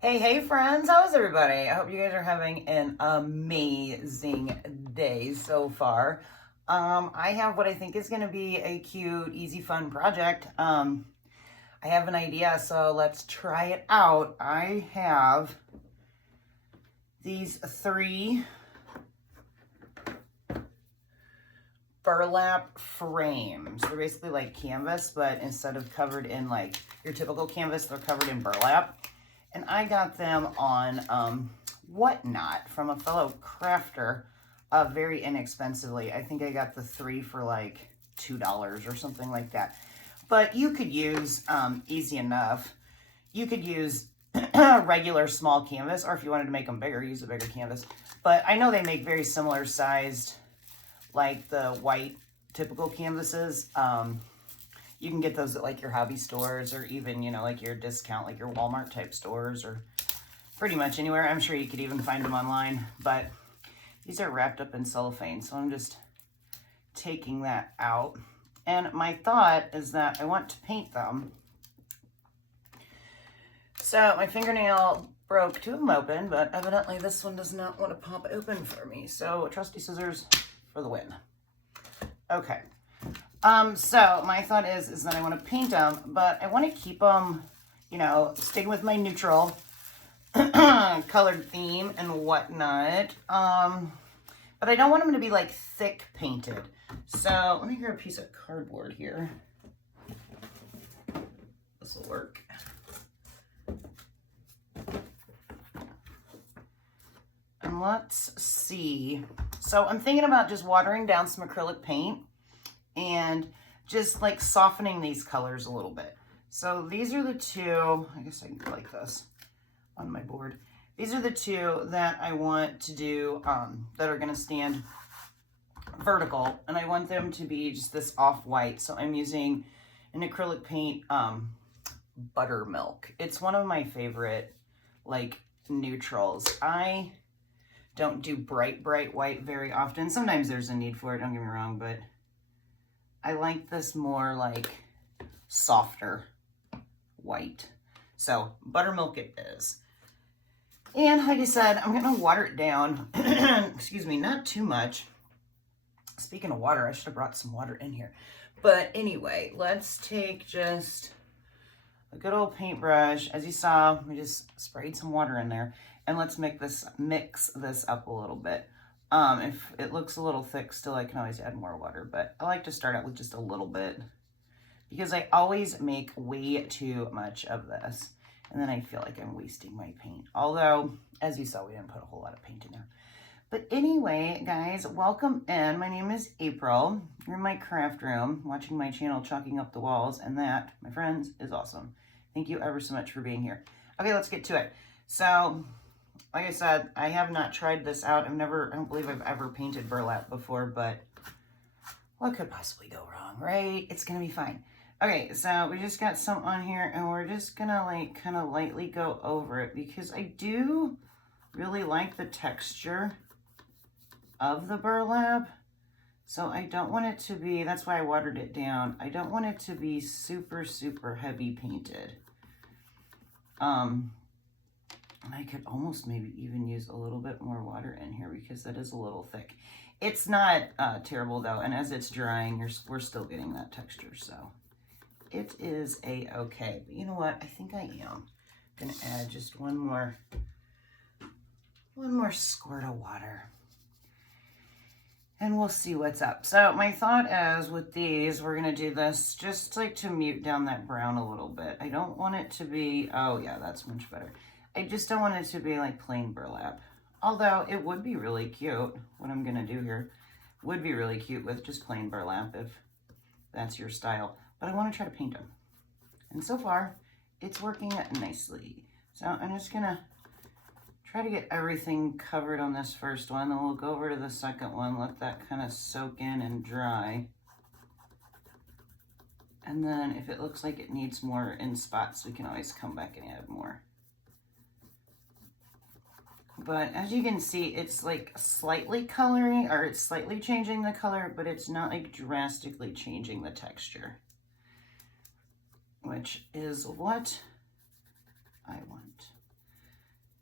Hey friends, how's everybody? I hope you guys are having an amazing day so far. I have what I think is going to be a cute, easy, fun project. I have an idea, so let's try it out. I have these 3 burlap frames. They're basically like canvas, but instead of covered in like your typical canvas, they're covered in burlap. And I got them on Whatnot from a fellow crafter very inexpensively. I think I got the 3 for like $2 or something like that. But you could use, easy enough, you could use regular small canvas, or if you wanted to make them bigger, use a bigger canvas. But I know they make very similar sized, like the white typical canvases. You can get those at like your hobby stores or even, like your discount, like your Walmart type stores or pretty much anywhere. I'm sure you could even find them online, but these are wrapped up in cellophane. So I'm just taking that out. And my thought is that I want to paint them. So my fingernail broke 2 of them open, but evidently this one does not want to pop open for me. So trusty scissors for the win. Okay. So my thought is that I want to paint them, but I want to keep them, sticking with my neutral colored theme and whatnot. But I don't want them to be like thick painted. So let me grab a piece of cardboard here. This will work. And let's see. So I'm thinking about just watering down some acrylic paint and just like softening these colors a little bit. So these are the 2, I guess I can go like this on my board. These are the 2 that I want to do that are gonna stand vertical, and I want them to be just this off-white. So I'm using an acrylic paint, Buttermilk. It's one of my favorite like neutrals. I don't do bright white very often. Sometimes there's a need for it, don't get me wrong, but I like this more like softer white. So Buttermilk it is. And like I said, I'm gonna water it down. Excuse me, not too much. Speaking of water, I should have brought some water in here. But anyway, let's take just a good old paintbrush. As you saw, we just sprayed some water in there. And let's mix this up a little bit. If it looks a little thick still, I can always add more water, but I like to start out with just a little bit because I always make way too much of this. And then I feel like I'm wasting my paint. Although, as you saw, we didn't put a whole lot of paint in there. But anyway, guys, welcome in. My name is April. You're in my craft room, watching my channel, chalking up the walls. And that, my friends, is awesome. Thank you ever so much for being here. Okay, let's get to it. So, like I said, I have not tried this out. I don't believe I've ever painted burlap before, but what could possibly go wrong, right? It's gonna be fine. Okay, so we just got some on here and we're just gonna like kind of lightly go over it because I do really like the texture of the burlap. So I don't want it to be, that's why I watered it down. I don't want it to be super, super heavy painted. And I could almost maybe even use a little bit more water in here because that is a little thick. It's not terrible though, and as it's drying, we're still getting that texture, so it is a-okay. But you know what? I think I am gonna add just one more squirt of water. And we'll see what's up. So my thought is with these, we're gonna do this just like to mute down that brown a little bit. I don't want it to be, oh yeah, that's much better. I just don't want it to be like plain burlap. Although it would be really cute, what I'm gonna do here, would be really cute with just plain burlap if that's your style. But I wanna try to paint them. And so far, it's working nicely. So I'm just gonna try to get everything covered on this first one, then we'll go over to the second one, let that kind of soak in and dry. And then if it looks like it needs more in spots, we can always come back and add more. But as you can see, it's like slightly coloring, or it's slightly changing the color, but it's not like drastically changing the texture, which is what I want.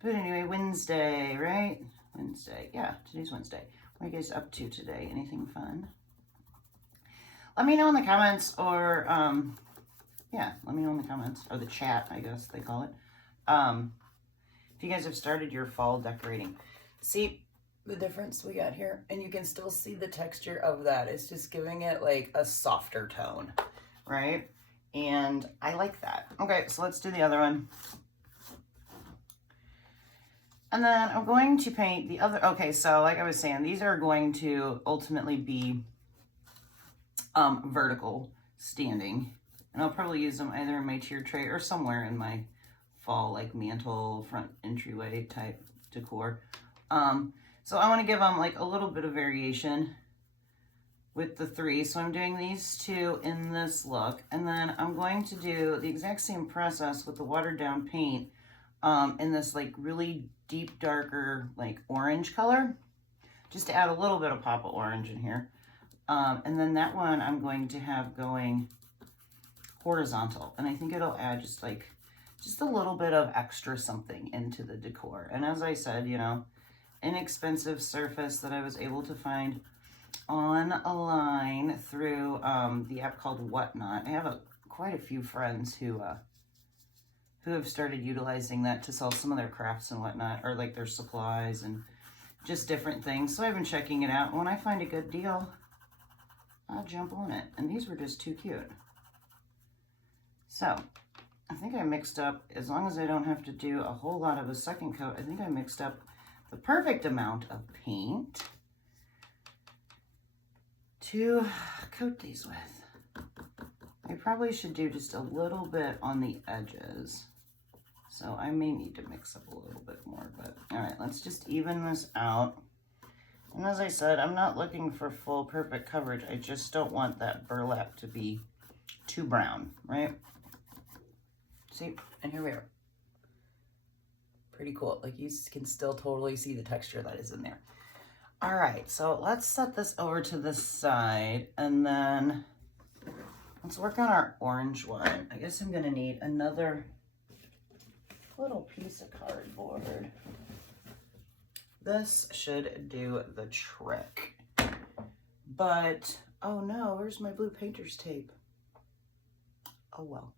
But anyway, Wednesday, right? Wednesday. Yeah, today's Wednesday. What are you guys up to today? Anything fun? Let me know in the comments, or, yeah, let me know in the comments, or the chat, I guess they call it. If you guys have started your fall decorating. See the difference we got here? And you can still see the texture of that. It's just giving it like a softer tone, right? And I like that. Okay, so let's do the other one. And then I'm going to paint the other, okay, so like I was saying, these are going to ultimately be vertical standing. And I'll probably use them either in my tier tray or somewhere in my fall, like mantle, front entryway type decor. So I want to give them like a little bit of variation with the 3. So I'm doing these 2 in this look. And then I'm going to do the exact same process with the watered down paint in this like really deep, darker, like orange color, just to add a little bit of pop of orange in here. And then that one I'm going to have going horizontal, and I think it'll add just a little bit of extra something into the decor. And as I said, you know, inexpensive surface that I was able to find on a line through the app called Whatnot. I have quite a few friends who have started utilizing that to sell some of their crafts and whatnot, or like their supplies and just different things. So I've been checking it out. When I find a good deal, I'll jump on it. And these were just too cute. So I think I mixed up, as long as I don't have to do a whole lot of a second coat, I think I mixed up the perfect amount of paint to coat these with. I probably should do just a little bit on the edges. So I may need to mix up a little bit more, but all right, let's just even this out. And as I said, I'm not looking for full perfect coverage. I just don't want that burlap to be too brown, right? See, and here we are. Pretty cool. Like you can still totally see the texture that is in there. All right, so let's set this over to the side, and then let's work on our orange one. I guess I'm gonna need another little piece of cardboard. This should do the trick. But, oh no, where's my blue painter's tape? Oh well.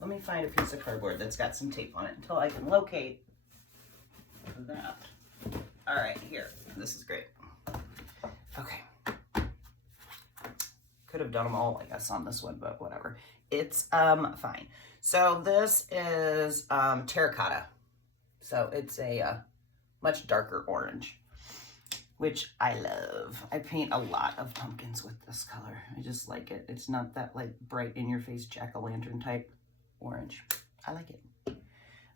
Let me find a piece of cardboard that's got some tape on it until I can locate that. All right, here. This is great. Okay. Could have done them all, I guess, on this one, but whatever. It's fine. So this is terracotta. So it's a much darker orange, which I love. I paint a lot of pumpkins with this color. I just like it. It's not that like bright in your face jack-o'-lantern type orange. I like it.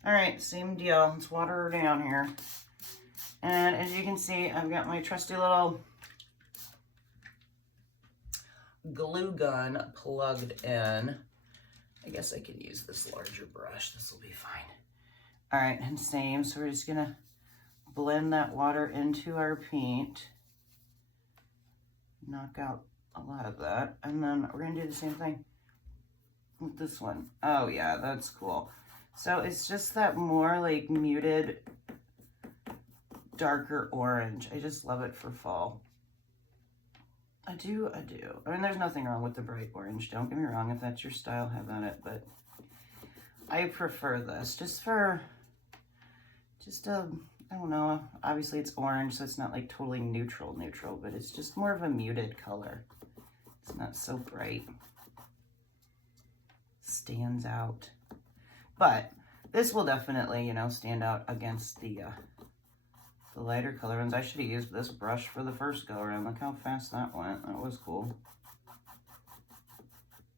All right, same deal. Let's water her down here. And as you can see, I've got my trusty little glue gun plugged in. I guess I can use this larger brush. This will be fine. All right, and same. So we're just gonna blend that water into our paint. Knock out a lot of that. And then we're gonna do the same thing with this one. Oh yeah, that's cool. So it's just that more like muted, darker orange. I just love it for fall. I do. I mean, there's nothing wrong with the bright orange. Don't get me wrong. If that's your style, have at it. But I prefer this I don't know. Obviously, it's orange, so it's not like totally neutral, but it's just more of a muted color. It's not so bright. Stands out. But this will definitely, you know, stand out against the lighter color ones. I should have used this brush for the first go around. Look how fast that went. That was cool.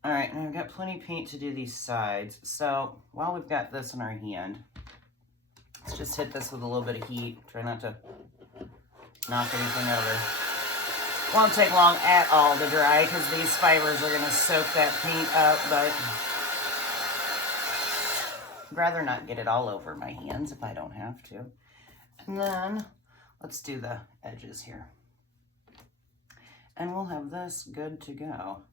All right, and I've got plenty of paint to do these sides. So while we've got this in our hand, let's just hit this with a little bit of heat. Try not to knock anything over. Won't take long at all to dry because these fibers are gonna soak that paint up, but I'd rather not get it all over my hands if I don't have to. And then let's do the edges here. And we'll have this good to go.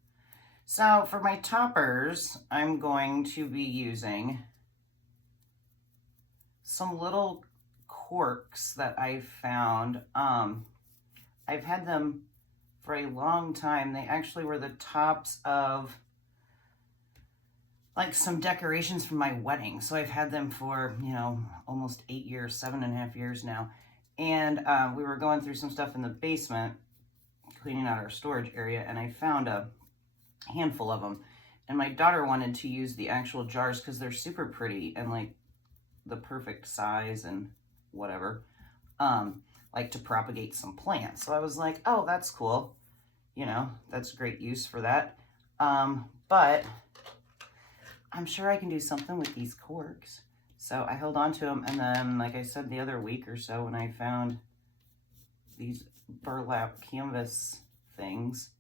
So for my toppers, I'm going to be using some little corks that I found. I've had them for a long time. They actually were the tops of like some decorations from my wedding. So I've had them for, you know, almost 8 years, 7.5 years now. And we were going through some stuff in the basement, cleaning out our storage area, and I found a handful of them. And my daughter wanted to use the actual jars because they're super pretty and like the perfect size and whatever, like to propagate some plants. So I was like, oh, that's cool. You know, that's great use for that. But I'm sure I can do something with these corks. So I held on to them, and then, like I said, the other week or so when I found these burlap canvas things,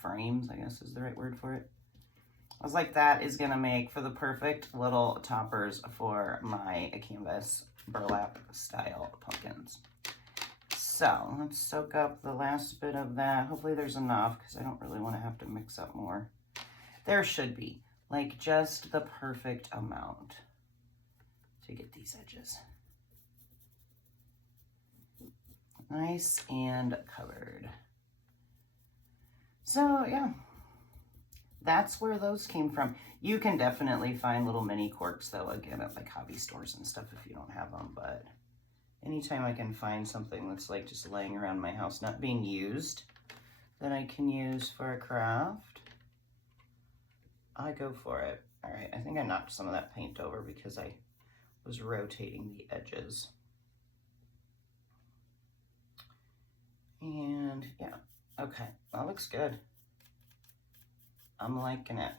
frames, I guess is the right word for it. I was like, that is gonna make for the perfect little toppers for my canvas burlap style pumpkins. So let's soak up the last bit of that. Hopefully there's enough because I don't really want to have to mix up more. There should be, like, just the perfect amount to get these edges nice and covered. So yeah, that's where those came from. You can definitely find little mini corks though, again, at like hobby stores and stuff if you don't have them, but anytime I can find something that's like just laying around my house, not being used, that I can use for a craft, I go for it. All right, I think I knocked some of that paint over because I was rotating the edges. And yeah, okay, that looks good. I'm liking it.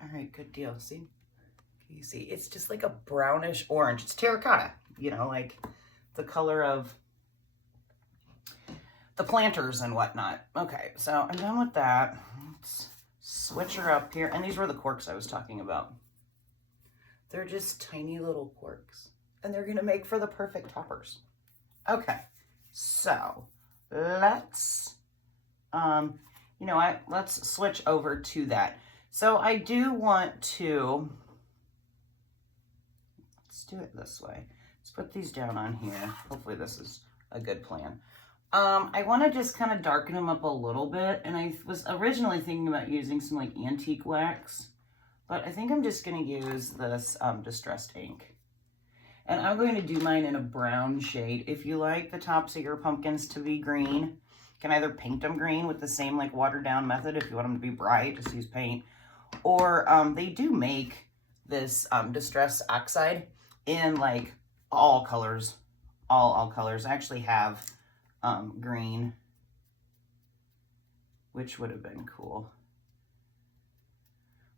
All right, good deal. See? Can you see? It's just like a brownish orange. It's terracotta, you know, like the color of the planters and whatnot. Okay, so I'm done with that. Let's switch her up here. And these were the corks I was talking about. They're just tiny little corks, and they're gonna make for the perfect toppers. Okay, so let's, you know what? Let's switch over to that. So I do want to, let's do it this way. Let's put these down on here. Hopefully this is a good plan. I want to just kind of darken them up a little bit, and I was originally thinking about using some like antique wax, but I think I'm just going to use this distressed ink. And I'm going to do mine in a brown shade. If you like the tops of your pumpkins to be green, you can either paint them green with the same like watered down method. If you want them to be bright, just use paint. Or they do make this distress oxide in like all colors, all colors. I actually have green, which would have been cool.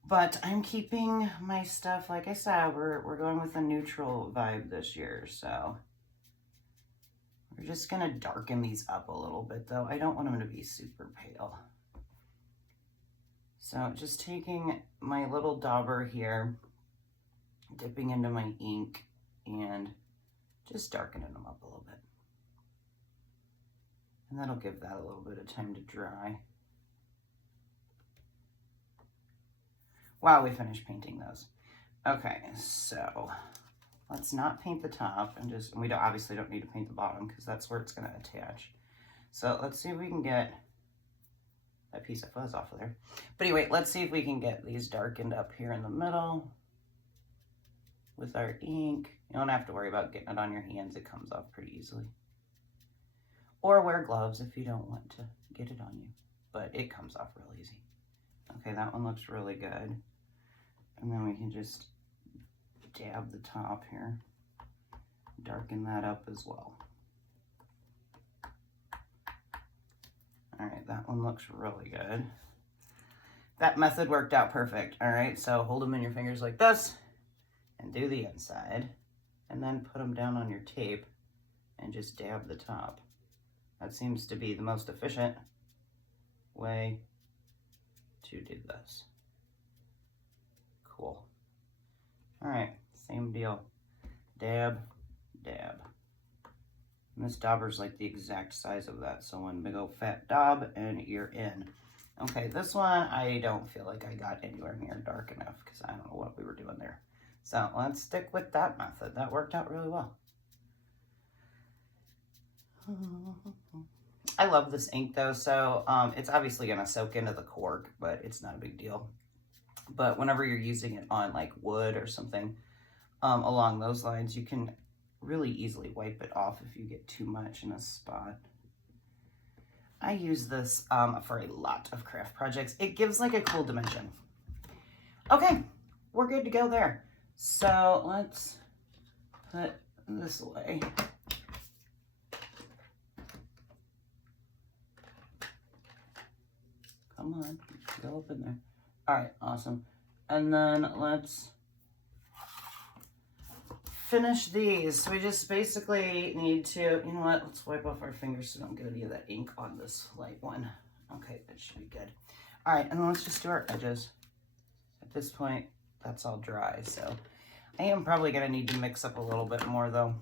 But I'm keeping my stuff, like I said, we're going with a neutral vibe this year, so we're just gonna darken these up a little bit though. I don't want them to be super pale. So just taking my little dauber here, dipping into my ink and just darkening them up a little bit. And that'll give that a little bit of time to dry. Wow, we finished painting those. Okay, so let's not paint the top and we obviously don't need to paint the bottom because that's where it's gonna attach. So let's see if we can get that piece of fuzz off of there. But anyway, let's see if we can get these darkened up here in the middle with our ink. You don't have to worry about getting it on your hands. It comes off pretty easily. Or wear gloves if you don't want to get it on you, but it comes off real easy. Okay, that one looks really good. And then we can just dab the top here, darken that up as well. All right, that one looks really good. That method worked out perfect. All right, so hold them in your fingers like this and do the inside, and then put them down on your tape and just dab the top. That seems to be the most efficient way to do this. Cool. All right, same deal. Dab, dab. And this dauber's like the exact size of that, so one big old fat daub and you're in. Okay, this one I don't feel like I got anywhere near dark enough because I don't know what we were doing there. So let's stick with that method. That worked out really well. I love this ink though, so it's obviously going to soak into the cork, but it's not a big deal. But whenever you're using it on like wood or something along those lines, you can really easily wipe it off if you get too much in a spot. I use this for a lot of craft projects. It gives like a cool dimension. Okay, we're good to go there. So let's put this away. Come on, go up in there. All right, awesome. And then let's finish these. So we just basically need to, you know what, let's wipe off our fingers so we don't get any of that ink on this light one. Okay, that should be good. All right, and then let's just do our edges. At this point, that's all dry, so I am probably gonna need to mix up a little bit more though,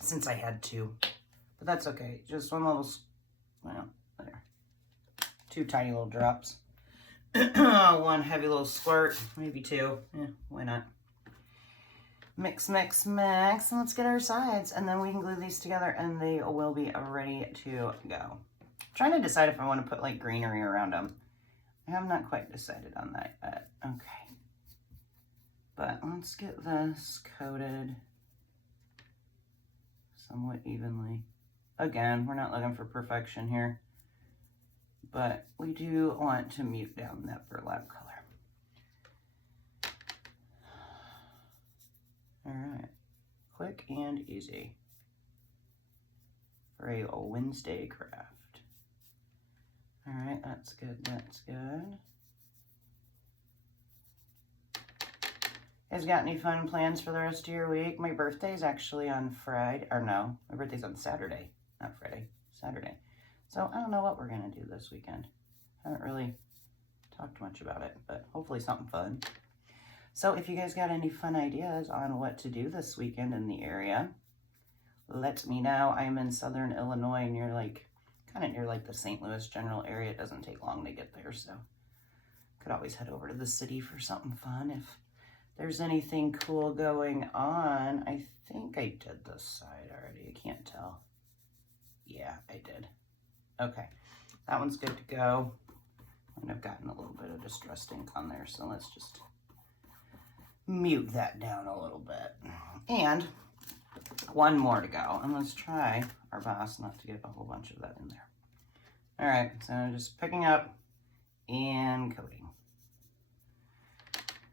since I had to, but that's okay. Just one little, well, there. 2 tiny little drops. 1 heavy little squirt, maybe 2, why not? Mix, mix, mix, and let's get our sides, and then we can glue these together and they will be ready to go. I'm trying to decide if I want to put like greenery around them. I have not quite decided on that yet. Okay. But let's get this coated somewhat evenly. Again, we're not looking for perfection here, but we do want to mute down that burlap color. All right, quick and easy for a Wednesday craft. All right, that's good, that's good. You guys got any fun plans for the rest of your week? My birthday's actually on Friday, or no, my birthday's on Saturday, not Friday, Saturday. So I don't know what we're gonna do this weekend. Haven't really talked much about it, but hopefully something fun. So if you guys got any fun ideas on what to do this weekend in the area, let me know. I'm in Southern Illinois, near like, kind of near like the St. Louis general area. It doesn't take long to get there, so could always head over to the city for something fun if there's anything cool going on. I think I did this side already. I can't tell. Yeah, I did. Okay, that one's good to go. And I've gotten a little bit of distressed ink on there, so let's just mute that down a little bit. And 1 more to go. And let's try our best not to get a whole bunch of that in there. All right, so just picking up and coating.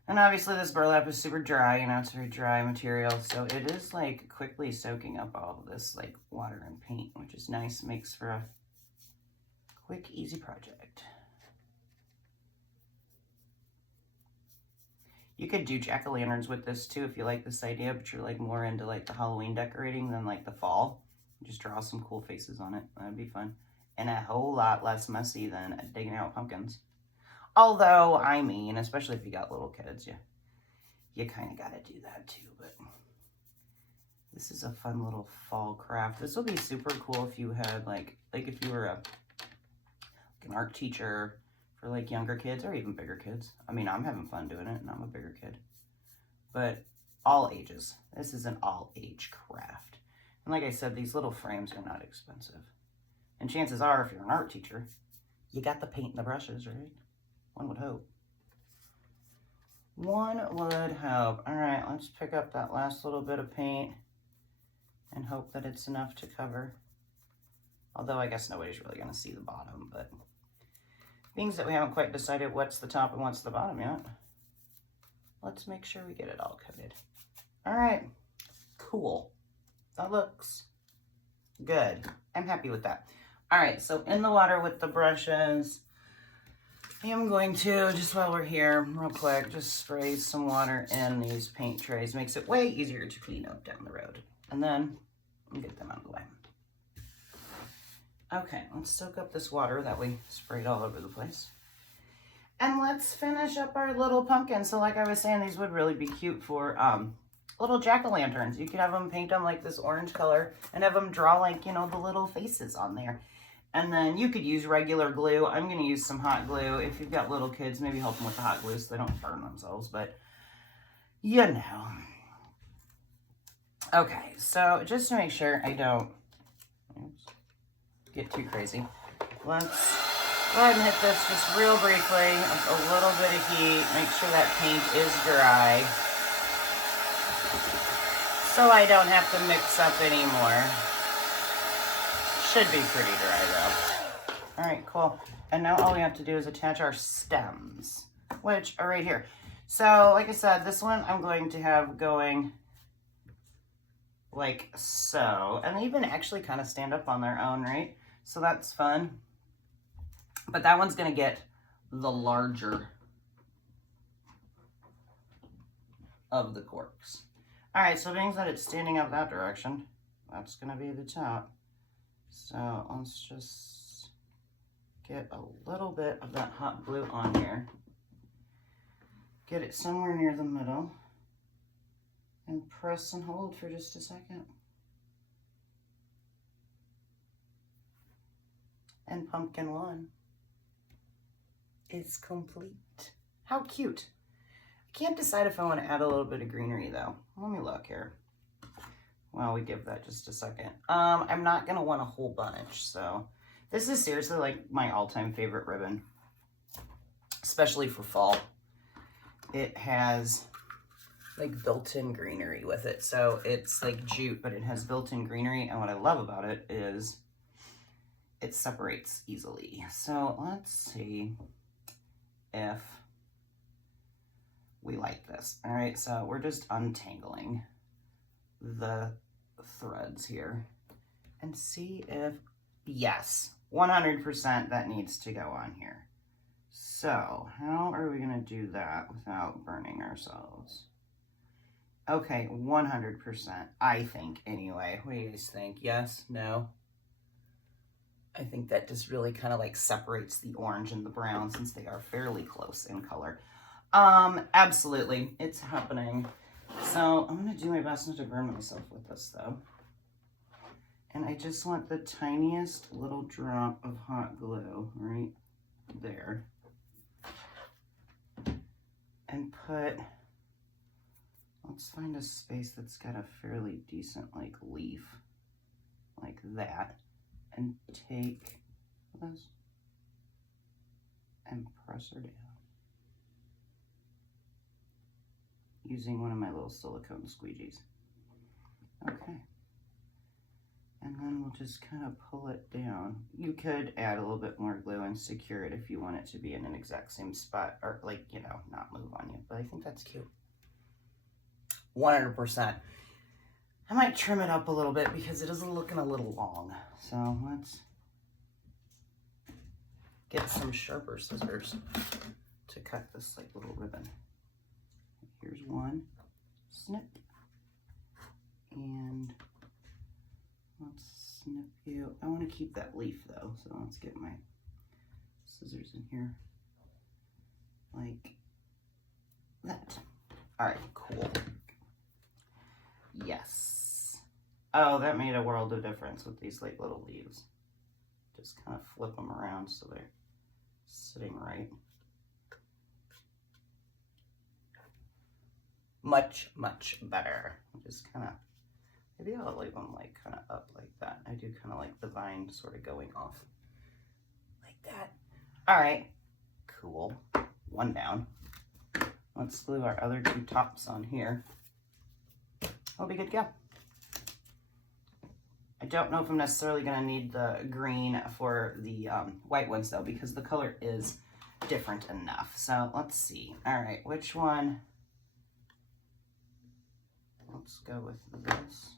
And obviously this burlap is super dry, you know, it's very dry material, so it is like quickly soaking up all of this like water and paint, which is nice, makes for a quick, easy project. You could do jack-o'-lanterns with this too if you like this idea, but you're like more into like the Halloween decorating than like the fall. Just draw some cool faces on it. That'd be fun. And a whole lot less messy than digging out pumpkins. Although, I mean, especially if you got little kids, you kind of got to do that too. But this is a fun little fall craft. This will be super cool if you had like if you were an art teacher for like younger kids or even bigger kids. I mean, I'm having fun doing it and I'm a bigger kid. But all ages. This is an all age craft. And like I said, these little frames are not expensive. And chances are, if you're an art teacher, you got the paint and the brushes, right? One would hope. One would hope. All right, let's pick up that last little bit of paint and hope that it's enough to cover. Although I guess nobody's really going to see the bottom, but means that we haven't quite decided what's the top and what's the bottom yet. Let's make sure we get it all coated. All right, cool. That looks good. I'm happy with that. All right, so in the water with the brushes, I am going to, just while we're here, real quick, just spray some water in these paint trays. Makes it way easier to clean up down the road. And then get them out of the way. Okay, let's soak up this water that we sprayed all over the place. And let's finish up our little pumpkin. So like I was saying, these would really be cute for little jack-o'-lanterns. You could have them paint them like this orange color and have them draw like, you know, the little faces on there. And then you could use regular glue. I'm going to use some hot glue. If you've got little kids, maybe help them with the hot glue so they don't burn themselves. But you know. Okay, so just to make sure I don't get too crazy, let's go ahead and hit this just real briefly, a little bit of heat, make sure that paint is dry, so I don't have to mix up anymore. Should be pretty dry though. All right, cool. And now all we have to do is attach our stems, which are right here. So like I said, this one I'm going to have going like so, and they even actually kind of stand up on their own, right? So that's fun. But that one's gonna get the larger of the corks. All right, so being that it's standing up that direction, that's gonna be the top. So let's just get a little bit of that hot glue on here. Get it somewhere near the middle. And press and hold for just a second. And pumpkin 1 is complete. How cute. I can't decide if I want to add a little bit of greenery though. Let me look here. Well, we give that just a second. I'm not gonna want a whole bunch, so this is seriously like my all-time favorite ribbon, especially for fall. It has like built-in greenery with it. So it's like jute, but it has built-in greenery. And what I love about it is it separates easily. So let's see if we like this. All right, so we're just untangling the threads here and see if, yes, 100% that needs to go on here. So how are we gonna do that without burning ourselves? Okay, 100%, I think, anyway. What do you guys think? Yes? No? I think that just really kind of like separates the orange and the brown since they are fairly close in color. Absolutely, it's happening. So I'm gonna do my best not to burn myself with this though. And I just want the tiniest little drop of hot glue right there. And put, let's find a space that's got a fairly decent like leaf, like that, and take this and press her down using one of my little silicone squeegees. Okay. And then we'll just kind of pull it down. You could add a little bit more glue and secure it if you want it to be in an exact same spot, or like, you know, not move on you, but I think that's cute. 100%. I might trim it up a little bit because it is looking a little long. So let's get some sharper scissors to cut this like little ribbon. Here's one, snip, and let's snip you. I want to keep that leaf though, so let's get my scissors in here like that. All right, cool. Yes. Oh, that made a world of difference with these like little leaves. Just kind of flip them around so they're sitting right. Much, much better. Just kind of, maybe I'll leave them like kind of up like that. I do kind of like the vine sort of going off like that. All right, cool. One down. Let's glue our other two tops on here. We'll be good to go. I don't know if I'm necessarily gonna need the green for the white ones though, because the color is different enough. So let's see. All right, which one? Let's go with this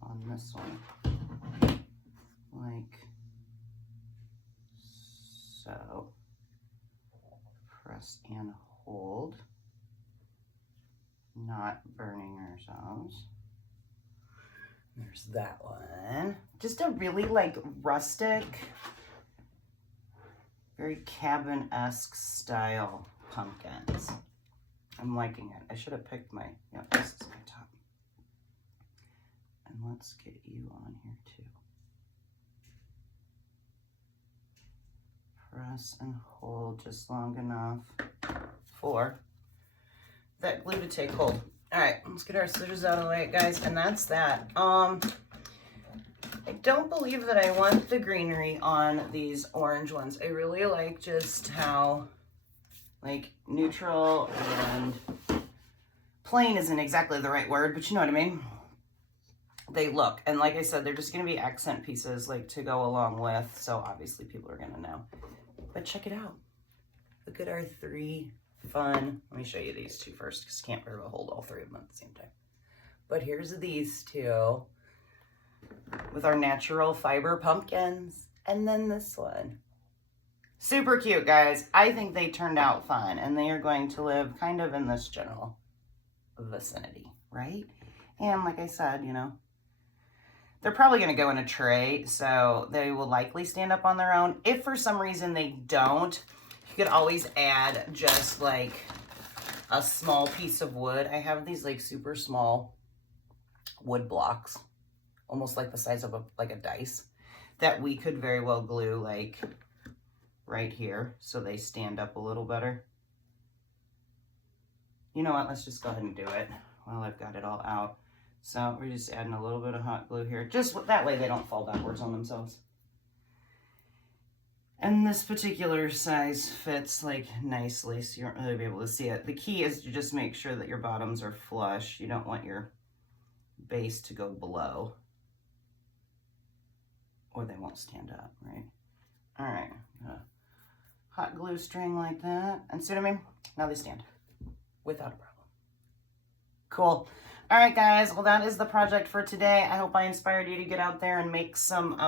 on this one, like so. Press and hold, not burning ourselves. There's that one. Just a really like rustic, very cabin-esque style pumpkins. I'm liking it. I should have picked my, yep, this is my top. And let's get you on here too. Press and hold just long enough for that glue to take hold. All right, let's get our scissors out of the way, guys, and that's that. I don't believe that I want the greenery on these orange ones. I really like just how, like, neutral and plain isn't exactly the right word, but you know what I mean? They look. And like I said, they're just going to be accent pieces, like, to go along with. So obviously people are going to know. But check it out. Look at our 3 fun. Let me show you these 2 first, because I can't very well hold all 3 of them at the same time. But here's these 2 with our natural fiber pumpkins. And then this one. Super cute, guys. I think they turned out fun, and they are going to live kind of in this general vicinity, right? And like I said, you know, they're probably going to go in a tray, so they will likely stand up on their own. If for some reason they don't, you could always add just like a small piece of wood. I have these like super small wood blocks, almost like the size of a dice, that we could very well glue like right here so they stand up a little better. You know what, let's just go ahead and do it while I've got it all out. So we're just adding a little bit of hot glue here, just that way they don't fall backwards on themselves. And this particular size fits like nicely, so you won't really be able to see it. The key is to just make sure that your bottoms are flush. You don't want your base to go below, or they won't stand up, right? All right, hot glue string like that. And see what I mean? Now they stand without a problem. Cool. All right, guys. Well, that is the project for today. I hope I inspired you to get out there and make some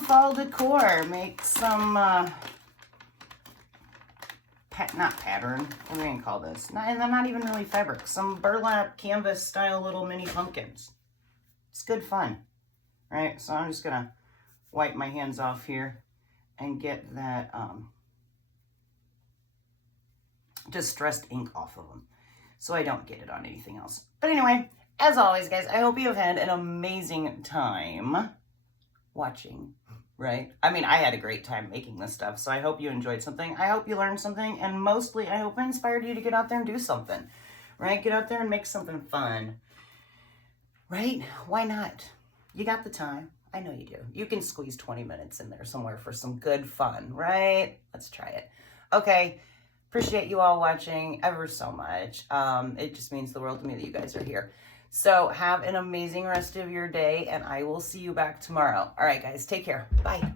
fall decor. Make some not pattern. What are we gonna call this? And they're not even really fabric. Some burlap canvas style little mini pumpkins. It's good fun, right? So I'm just gonna wipe my hands off here and get that distressed ink off of them so I don't get it on anything else. But anyway, as always, guys, I hope you have had an amazing time watching, right? I mean, I had a great time making this stuff, so I hope you enjoyed something. I hope you learned something, and mostly I hope I inspired you to get out there and do something, right? Get out there and make something fun, right? Why not? You got the time. I know you do. You can squeeze 20 minutes in there somewhere for some good fun, right? Let's try it. Okay. Appreciate you all watching ever so much. It just means the world to me that you guys are here. So have an amazing rest of your day, and I will see you back tomorrow. All right, guys, take care. Bye.